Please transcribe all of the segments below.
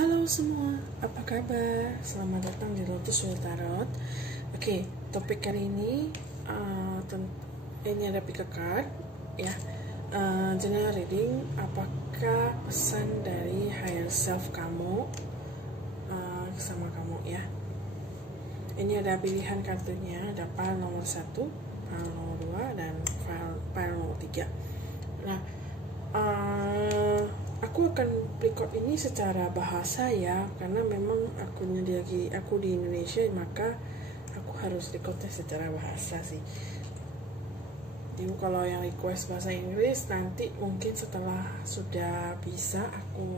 Halo semua, apa kabar? Selamat datang di Lotus Wheel Tarot. Oke, topik kali ini ini ada pick a card ya. General reading, apakah pesan dari higher self kamu sama kamu ya. Ini ada pilihan kartunya, ada pile nomor 1, pile nomor 2, dan pile nomor 3. Nah, aku akan record ini secara bahasa ya, karena memang aku di Indonesia, maka aku harus recordnya secara bahasa sih. Jadi kalau yang request bahasa Inggris nanti mungkin setelah sudah bisa aku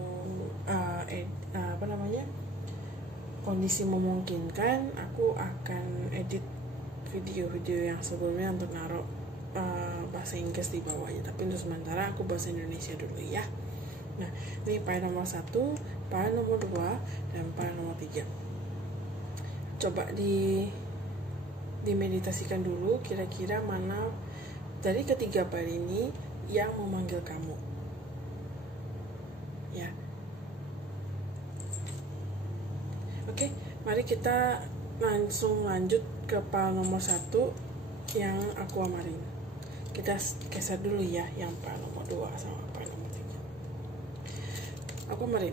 kondisi memungkinkan, aku akan edit video-video yang sebelumnya untuk naruh bahasa Inggris di bawahnya. Tapi untuk sementara aku bahasa Indonesia dulu ya. Nah, ini pile nomor 1, pile nomor 2, dan pile nomor 3. Coba dimeditasikan dulu, kira-kira mana dari ketiga pile ini yang memanggil kamu. Ya. Oke, mari kita langsung lanjut ke pile nomor 1 yang aku amarin. Kita geser dulu ya yang pile nomor 2 sama pile nomor 3. Aku amarin.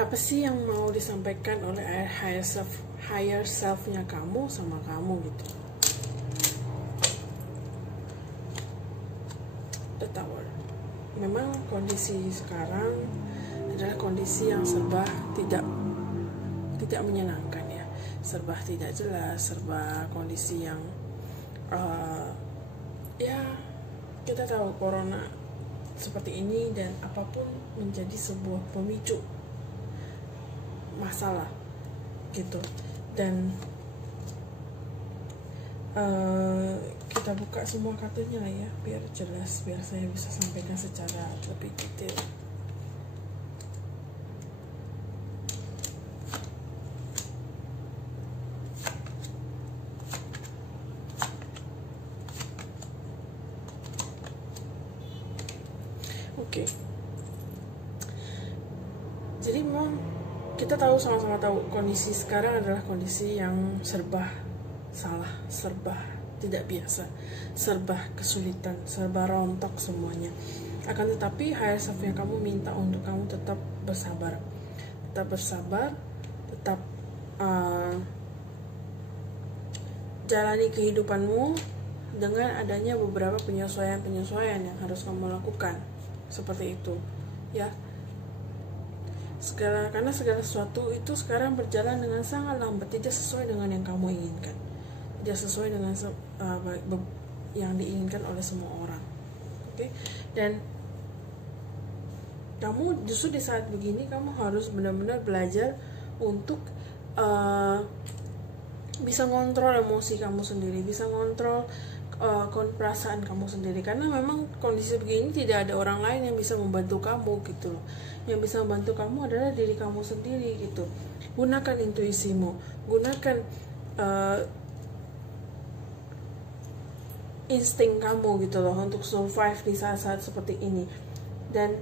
Apa sih yang mau disampaikan oleh higher self-nya kamu sama kamu gitu. The Tower. Memang kondisi sekarang adalah kondisi yang serba tidak menyenangkan ya, serba tidak jelas, serba kondisi yang ya kita tahu corona seperti ini, dan apapun menjadi sebuah pemicu masalah gitu. Dan kita buka semua kartunya lah ya, biar jelas, biar saya bisa sampaikan secara lebih detail. Oke. Jadi memang kita sama-sama tahu kondisi sekarang adalah kondisi yang serba salah, serba tidak biasa, serba kesulitan, serba rontok semuanya. Akan tetapi higher self yang kamu minta untuk kamu tetap bersabar, tetap jalani kehidupanmu dengan adanya beberapa penyesuaian yang harus kamu lakukan. Seperti itu ya, karena segala sesuatu itu sekarang berjalan dengan sangat lambat, tidak sesuai dengan yang kamu inginkan, tidak sesuai dengan yang diinginkan oleh semua orang. Oke? Dan kamu justru di saat begini kamu harus benar-benar belajar untuk bisa ngontrol emosi kamu sendiri, bisa ngontrol perasaan kamu sendiri, karena memang kondisi begini tidak ada orang lain yang bisa membantu kamu gitu loh. Yang bisa membantu kamu adalah diri kamu sendiri gitu. Gunakan intuisimu, gunakan insting kamu gitu loh untuk survive di saat-saat seperti ini. Dan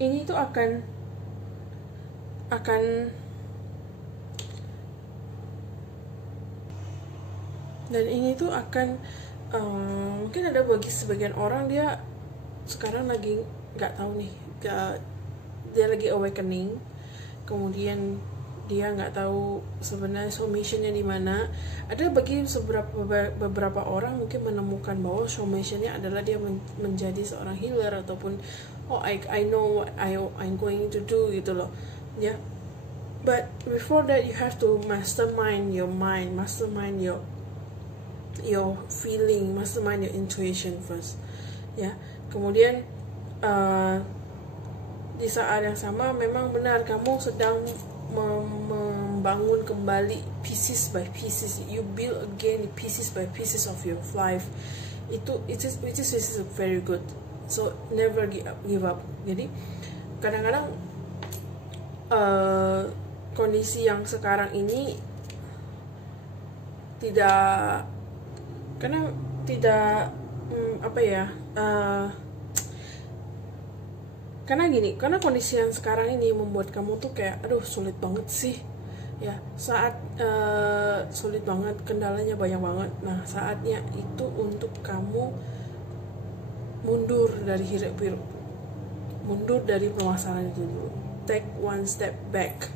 ini tuh akan mungkin ada bagi sebagian orang, dia sekarang lagi nggak tahu nih, dia lagi awakening, kemudian dia nggak tahu sebenarnya missionnya di mana. Ada bagi beberapa orang mungkin menemukan bahwa missionnya adalah dia menjadi seorang healer, ataupun I know what I'm going to do gitu loh ya. But before that you have to mastermind your mind, mastermind your feeling, mastermind your intuition first ya. Kemudian di saat yang sama memang benar kamu sedang membangun kembali pieces by pieces, you build again pieces by pieces of your life. Which is very good, so never give up. Jadi kadang-kadang kondisi yang sekarang ini tidak Karena gini, karena kondisi yang sekarang ini membuat kamu tuh kayak aduh sulit banget sih ya, saat sulit banget, kendalanya banyak banget. Nah saatnya itu untuk kamu mundur dari hiruk pikuk, mundur dari permasalahan itu dulu, take one step back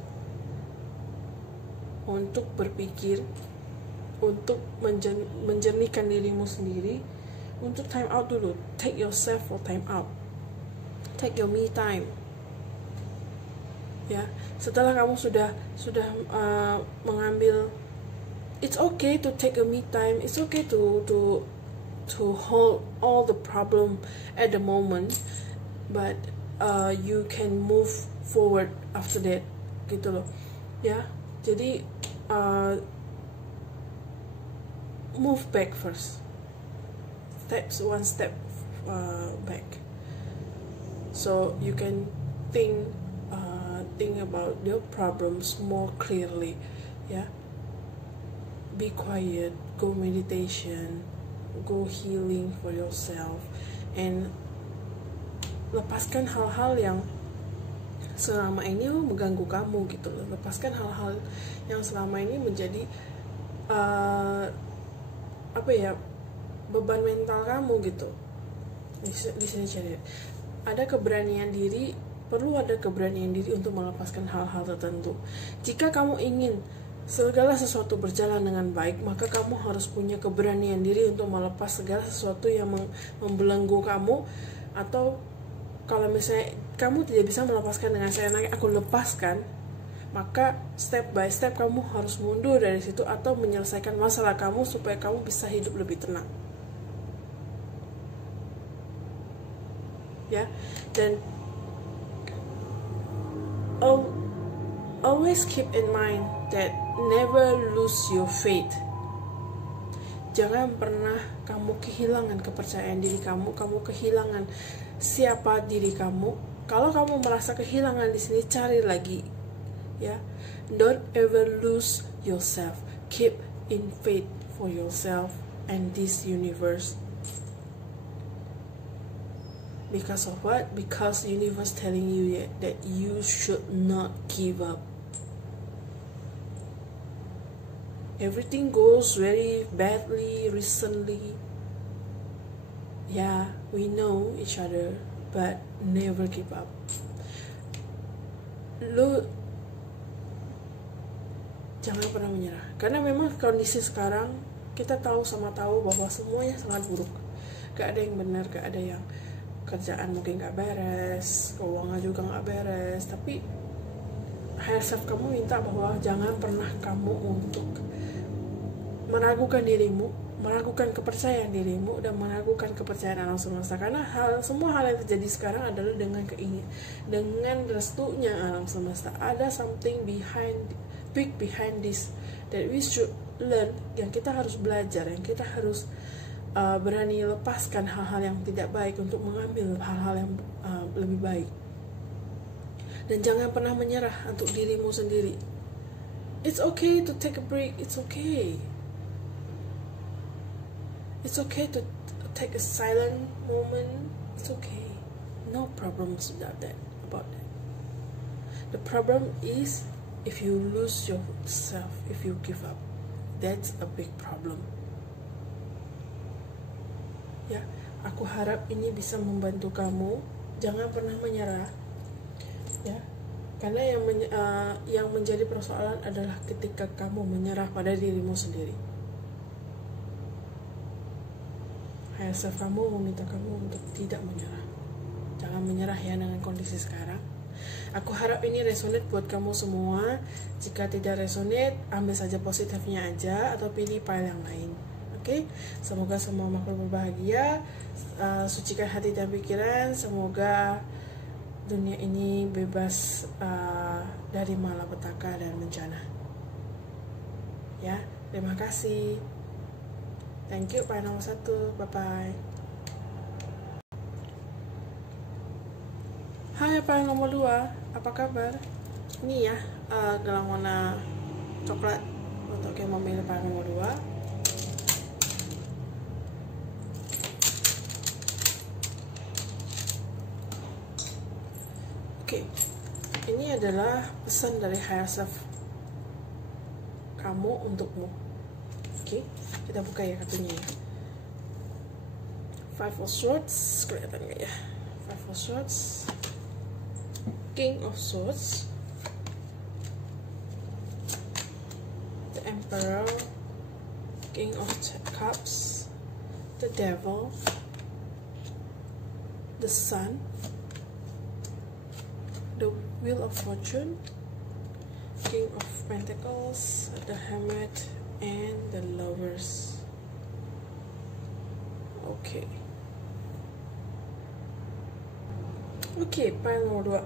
untuk berpikir, untuk menjernihkan dirimu sendiri, untuk time out dulu, take yourself for time out, take your me time. Ya, setelah kamu sudah mengambil, it's okay to take a me time, it's okay to hold all the problem at the moment, but you can move forward after that, gitu loh ya. Jadi move back first, one step back, so you can think about your problems more clearly ya. Be quiet, go meditation, go healing for yourself, and lepaskan hal-hal yang selama ini mengganggu kamu gitu loh. Lepaskan hal-hal yang selama ini menjadi beban mental kamu gitu. Di sini cari ada keberanian diri, perlu ada keberanian diri untuk melepaskan hal-hal tertentu. Jika kamu ingin segala sesuatu berjalan dengan baik, maka kamu harus punya keberanian diri untuk melepas segala sesuatu yang membelenggu kamu. Atau kalau misalnya kamu tidak bisa melepaskan dengan seenaknya, aku lepaskan, maka step by step kamu harus mundur dari situ atau menyelesaikan masalah kamu supaya kamu bisa hidup lebih tenang ya. Dan always keep in mind that never lose your faith. Jangan pernah kamu kehilangan kepercayaan diri kamu kehilangan siapa diri kamu. Kalau kamu merasa kehilangan di sini, cari lagi ya. Don't ever lose yourself. Keep in faith for yourself and this universe. Because of what? Because universe telling you that you should not give up. Everything goes very badly recently. Yeah, we know each other, but never give up. Lo jangan pernah menyerah. Karena memang kondisi sekarang kita tahu bahwa semuanya sangat buruk. Gak ada yang benar, gak ada yang kerjaan mungkin gak beres, keuangan juga gak beres, tapi higher self kamu minta bahwa jangan pernah kamu untuk meragukan dirimu, meragukan kepercayaan dirimu, dan meragukan kepercayaan alam semesta. Karena semua hal yang terjadi sekarang adalah dengan restunya alam semesta. Ada something big behind this that we should learn, yang kita harus belajar, yang kita harus berani lepaskan hal-hal yang tidak baik untuk mengambil hal-hal yang lebih baik. Dan jangan pernah menyerah untuk dirimu sendiri. It's okay to take a break. It's okay. It's okay to take a silent moment. It's okay. No problems about that. The problem is if you lose yourself, if you give up. That's a big problem. Ya, aku harap ini bisa membantu kamu. Jangan pernah menyerah, ya. Karena yang menjadi persoalan adalah ketika kamu menyerah pada dirimu sendiri. Higher self kamu meminta kamu untuk tidak menyerah. Jangan menyerah ya dengan kondisi sekarang. Aku harap ini resonate buat kamu semua. Jika tidak resonate, ambil saja positifnya aja atau pilih file yang lain. Oke, semoga semua makhluk berbahagia, sucikan hati dan pikiran. Semoga dunia ini bebas dari malapetaka dan bencana. Ya, terima kasih. Thank you, Pak nomor 1. Bye-bye. Hai, Pak nomor 2. Apa kabar? Ini ya, gelang warna coklat untuk yang memilih Pak nomor 2. Oke, ini adalah pesan dari higher self kamu untukmu. Oke, kita buka ya kartunya ya. Five of Swords, kelihatan nggak ya? Five of Swords, King of Swords, the Emperor, King of Cups, the Devil, the Sun, the Wheel of Fortune, King of Pentacles, the Hermit, and the Lovers. Oke. Oke, pile nomor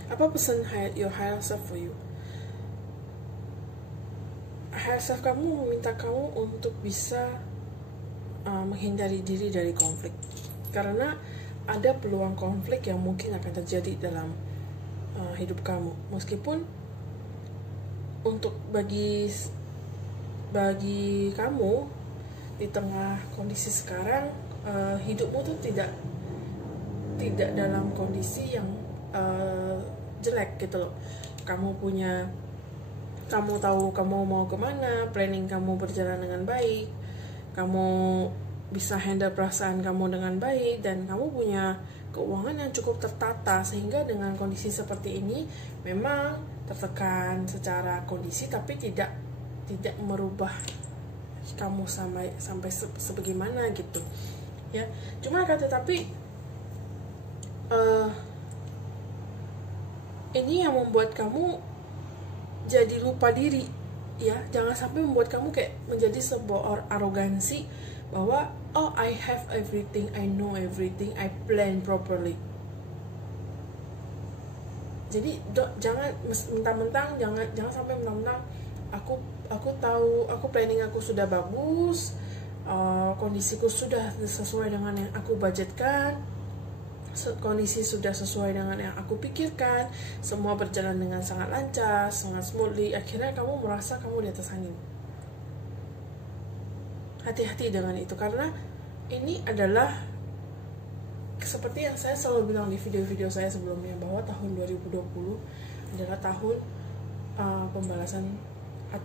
2. Apa pesan your higher self for you? Higher self kamu meminta kamu untuk bisa menghindari diri dari konflik. Karena ada peluang konflik yang mungkin akan terjadi dalam hidup kamu. Meskipun untuk bagi kamu di tengah kondisi sekarang, hidupmu tuh tidak dalam kondisi yang jelek gitu loh. Kamu tahu kamu mau kemana, planning kamu berjalan dengan baik, kamu bisa handle perasaan kamu dengan baik, dan kamu punya keuangan yang cukup tertata. Sehingga dengan kondisi seperti ini memang tertekan secara kondisi, tapi tidak merubah kamu sampai sebagaimana gitu ya. Cuma tetapi ini yang membuat kamu jadi lupa diri ya. Jangan sampai membuat kamu kayak menjadi sebuah arogansi bahwa oh, I have everything, I know everything, I plan properly. Jadi jangan mentang-mentang, jangan sampai mentang-mentang aku tahu, aku planning aku sudah bagus, kondisiku sudah sesuai dengan yang aku budgetkan, kondisi sudah sesuai dengan yang aku pikirkan, semua berjalan dengan sangat lancar, sangat smoothly. Akhirnya kamu merasa kamu di atas angin. Hati-hati dengan itu, karena ini adalah seperti yang saya selalu bilang di video-video saya sebelumnya, bahwa tahun 2020 adalah tahun pembalasan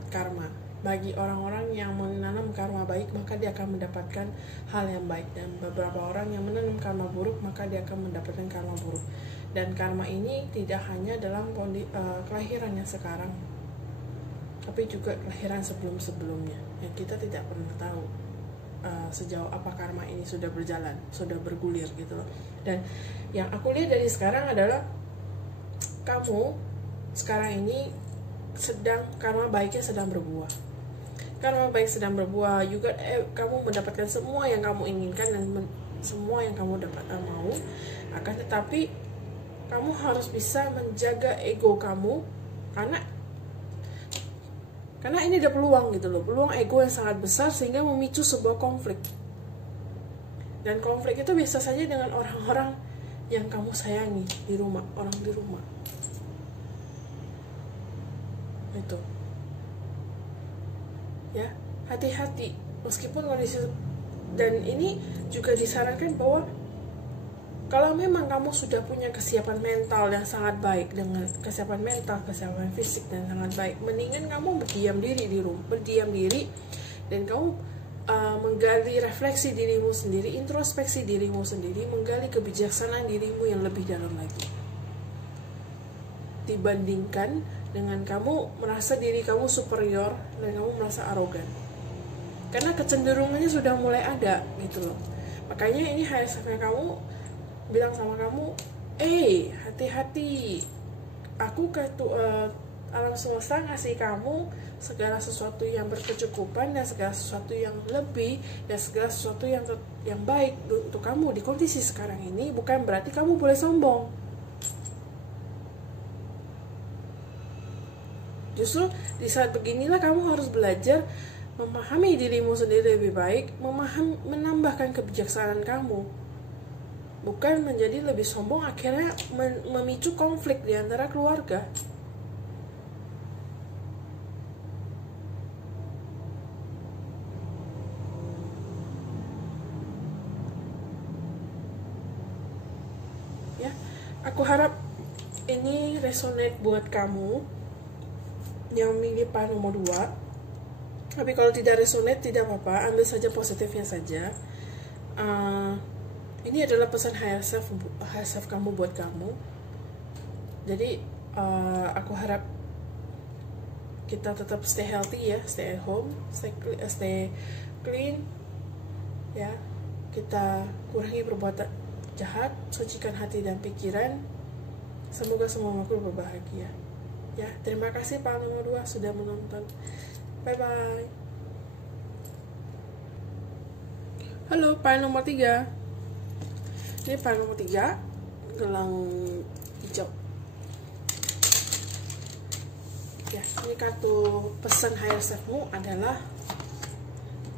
karma. Bagi orang-orang yang menanam karma baik, maka dia akan mendapatkan hal yang baik, dan beberapa orang yang menanam karma buruk, maka dia akan mendapatkan karma buruk. Dan karma ini tidak hanya dalam kelahiran yang sekarang, tapi juga kelahiran sebelum-sebelumnya yang kita tidak pernah tahu sejauh apa karma ini sudah berjalan, sudah bergulir gitu loh. Dan yang aku lihat dari sekarang adalah kamu sekarang ini karma baiknya sedang berbuah. Karma baik sedang berbuah juga, kamu mendapatkan semua yang kamu inginkan dan semua yang kamu mau. Akan tetapi kamu harus bisa menjaga ego kamu, karena ini ada peluang gitu loh, peluang ego yang sangat besar sehingga memicu sebuah konflik. Dan konflik itu biasa saja dengan orang-orang yang kamu sayangi di rumah, orang di rumah. Itu. Ya, hati-hati meskipun kondisi. Dan ini juga disarankan bahwa kalau memang kamu sudah punya kesiapan mental yang sangat baik, dengan kesiapan mental, kesiapan fisik dan sangat baik, mendingan kamu berdiam diri di rumah, dan kamu menggali refleksi dirimu sendiri, introspeksi dirimu sendiri, menggali kebijaksanaan dirimu yang lebih dalam lagi, dibandingkan dengan kamu merasa diri kamu superior dan kamu merasa arogan. Karena kecenderungannya sudah mulai ada gitu loh. Makanya ini HSF-nya kamu bilang sama kamu, hati-hati, aku alam semesta ngasih kamu segala sesuatu yang berkecukupan dan segala sesuatu yang lebih dan segala sesuatu yang baik untuk kamu di kondisi sekarang ini. Bukan berarti kamu boleh sombong. Justru di saat beginilah kamu harus belajar memahami dirimu sendiri lebih baik, menambahkan kebijaksanaan kamu. Bukan menjadi lebih sombong, akhirnya memicu konflik di antara keluarga. Ya, aku harap ini resonate buat kamu yang milih part nomor 2. Tapi kalau tidak resonate tidak apa-apa, ambil saja positifnya saja. Ini adalah pesan higher self kamu buat kamu. Jadi aku harap kita tetap stay healthy ya, stay at home, stay clean ya. Kita kurangi perbuatan jahat, sucikan hati dan pikiran. Semoga semua makhluk berbahagia ya. Terima kasih Pak nomor 2 sudah menonton. Bye bye. Halo Pak nomor 3. Ini Pak nomor 3, gelang hijau ya. Ini kartu pesan higher selfmu adalah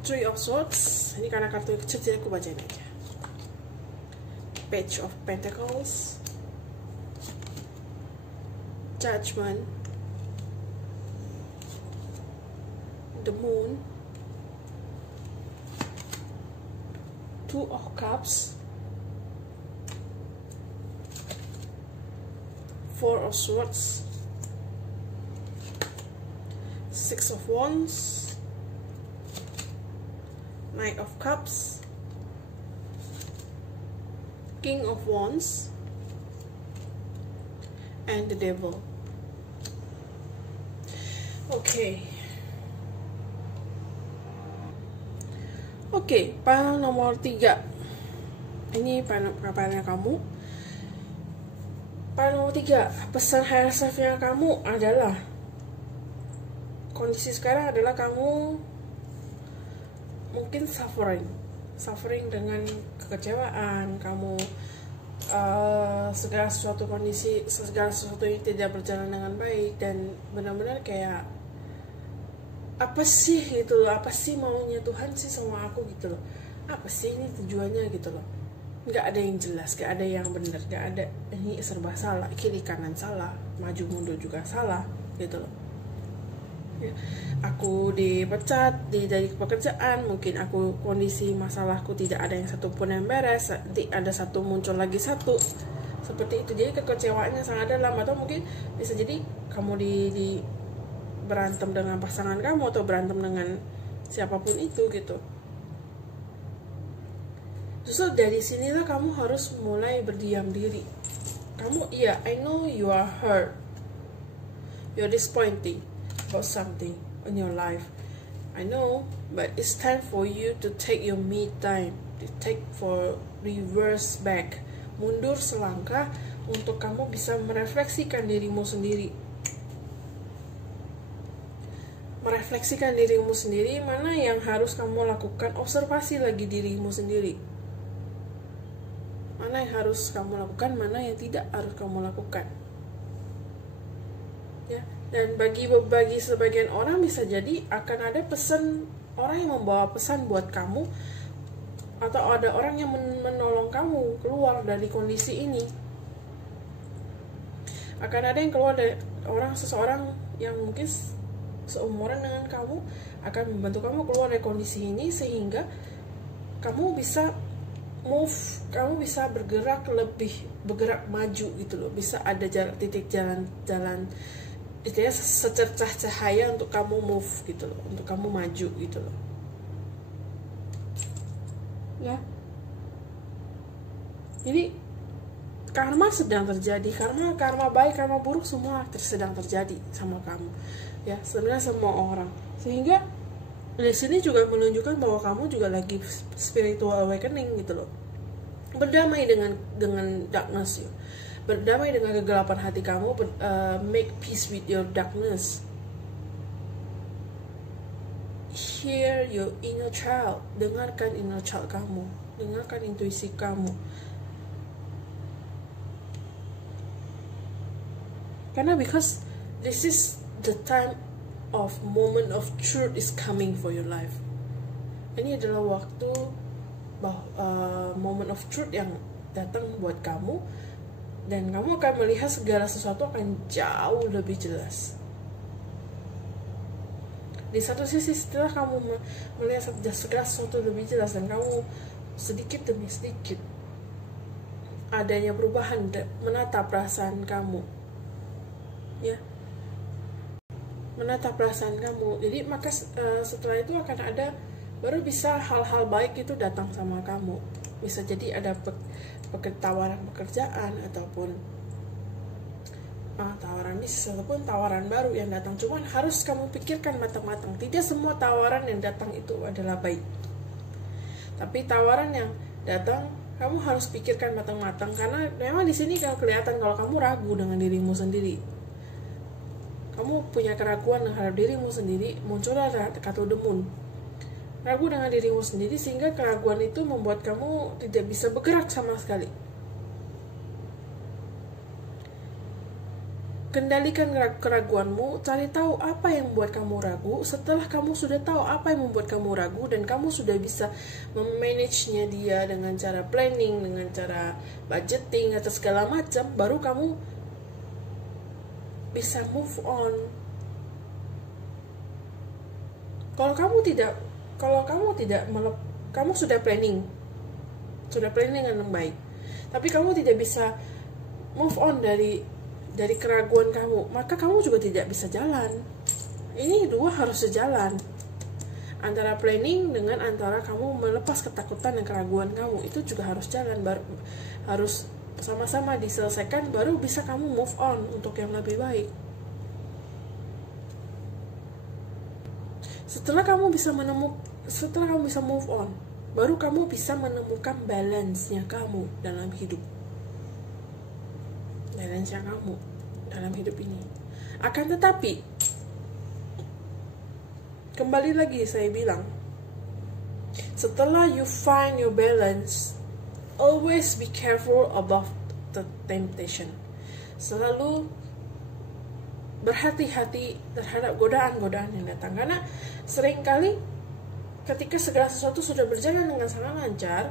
Three of Swords. Ini karena kartu yang kecil jadi aku bacain aja. Page of Pentacles, Judgment, the Moon, Two of Cups, Four of Swords, Six of Wands, Knight of Cups, King of Wands, and the Devil. Oke, panel nomor 3. Ini panelnya kamu. Panel nomor 3, pesan higher self-nya kamu adalah, kondisi sekarang adalah kamu mungkin suffering dengan kekecewaan kamu, segala sesuatu yang tidak berjalan dengan baik, dan benar-benar kayak apa sih gitu loh, apa sih maunya Tuhan sih sama aku gitu loh, apa sih ini tujuannya gitu loh. Nggak ada yang jelas, nggak ada yang benar, nggak ada, ini serba salah, kiri kanan salah, maju mundur juga salah gitu loh ya. Aku dipecat dari pekerjaan, mungkin aku kondisi masalahku tidak ada yang satupun yang beres, ada satu muncul lagi satu seperti itu. Jadi kekecewaannya sangat dalam, atau mungkin bisa jadi kamu di berantem dengan pasangan kamu atau berantem dengan siapapun itu gitu. Justru dari sinilah kamu harus mulai berdiam diri. Kamu, I know you are hurt, you're disappointed about something in your life, I know, but it's time for you to take your me time, to take for reverse back, mundur selangkah untuk kamu bisa merefleksikan dirimu sendiri. Mana yang harus kamu lakukan, observasi lagi dirimu sendiri. Mana yang harus kamu lakukan, mana yang tidak harus kamu lakukan. Ya, dan bagi sebagian orang bisa jadi akan ada pesan, orang yang membawa pesan buat kamu, atau ada orang yang menolong kamu keluar dari kondisi ini. Akan ada yang keluar dari seseorang yang mungkin seumuran dengan kamu, akan membantu kamu keluar dari kondisi ini, sehingga kamu bisa kamu bisa bergerak maju gitu loh. Bisa ada titik jalan istilahnya secercah cahaya untuk kamu move gitu loh, untuk kamu maju gitu loh ya. Jadi karma sedang terjadi, karma baik, karma buruk semua sedang terjadi sama kamu ya, sebenarnya semua orang. Sehingga di sini juga menunjukkan bahwa kamu juga lagi spiritual awakening gitu loh. Berdamai dengan darkness ya. Berdamai dengan kegelapan hati kamu, make peace with your darkness. Hear your inner child, dengarkan inner child kamu, dengarkan intuisi kamu. Karena because this is the time of moment of truth is coming for your life. Ini adalah waktu moment of truth yang datang buat kamu, dan kamu akan melihat segala sesuatu akan jauh lebih jelas. Di satu sisi setelah kamu melihat segala sesuatu lebih jelas, dan kamu sedikit demi sedikit adanya perubahan menata perasaan kamu, ya, menata perasaan kamu. Jadi maka setelah itu akan ada, baru bisa hal-hal baik itu datang sama kamu. Bisa jadi ada tawaran pekerjaan, ataupun tawaran bisnis, ataupun tawaran baru yang datang. Cuman harus kamu pikirkan matang-matang. Tidak semua tawaran yang datang itu adalah baik, tapi tawaran yang datang kamu harus pikirkan matang-matang, karena memang di sini kalau kelihatan kalau kamu ragu dengan dirimu sendiri, kamu punya keraguan terhadap dirimu sendiri, muncullah kata demun, ragu dengan dirimu sendiri, sehingga keraguan itu membuat kamu tidak bisa bergerak sama sekali. Kendalikan keraguanmu, cari tahu apa yang membuat kamu ragu. Setelah kamu sudah tahu apa yang membuat kamu ragu, dan kamu sudah bisa memanagenya dia dengan cara planning, dengan cara budgeting atau segala macam, baru kamu bisa move on. Kalau kamu tidak kamu sudah planning dengan baik, tapi kamu tidak bisa move on dari keraguan kamu, maka kamu juga tidak bisa jalan. Ini dua harus sejalan, antara planning dengan antara kamu melepas ketakutan dan keraguan kamu, itu juga harus jalan, harus sama-sama diselesaikan, baru bisa kamu move on untuk yang lebih baik. Setelah kamu bisa move on, baru kamu bisa menemukan balance-nya kamu dalam hidup. Balance-nya kamu dalam hidup ini. Akan tetapi, kembali lagi saya bilang, setelah you find your balance, always be careful about the temptation. Selalu berhati-hati terhadap godaan-godaan yang datang, karena seringkali ketika segala sesuatu sudah berjalan dengan sangat lancar,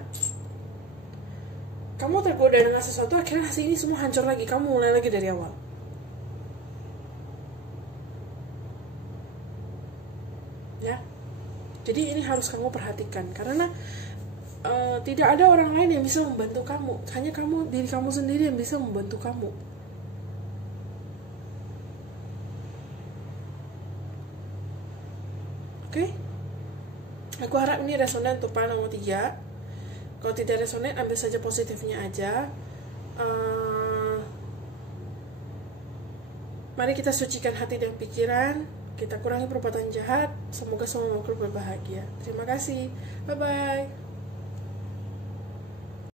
kamu tergoda dengan sesuatu, akhirnya ini semua hancur lagi, kamu mulai lagi dari awal. Ya, jadi ini harus kamu perhatikan, karena tidak ada orang lain yang bisa membantu kamu, hanya diri kamu sendiri yang bisa membantu kamu. Oke? Aku harap ini resonan untuk panel nomor 3. Kalau tidak resonan, ambil saja positifnya aja. Mari kita sucikan hati dan pikiran, kita kurangi perbuatan jahat. Semoga semua makhluk berbahagia. Terima kasih. Bye-bye.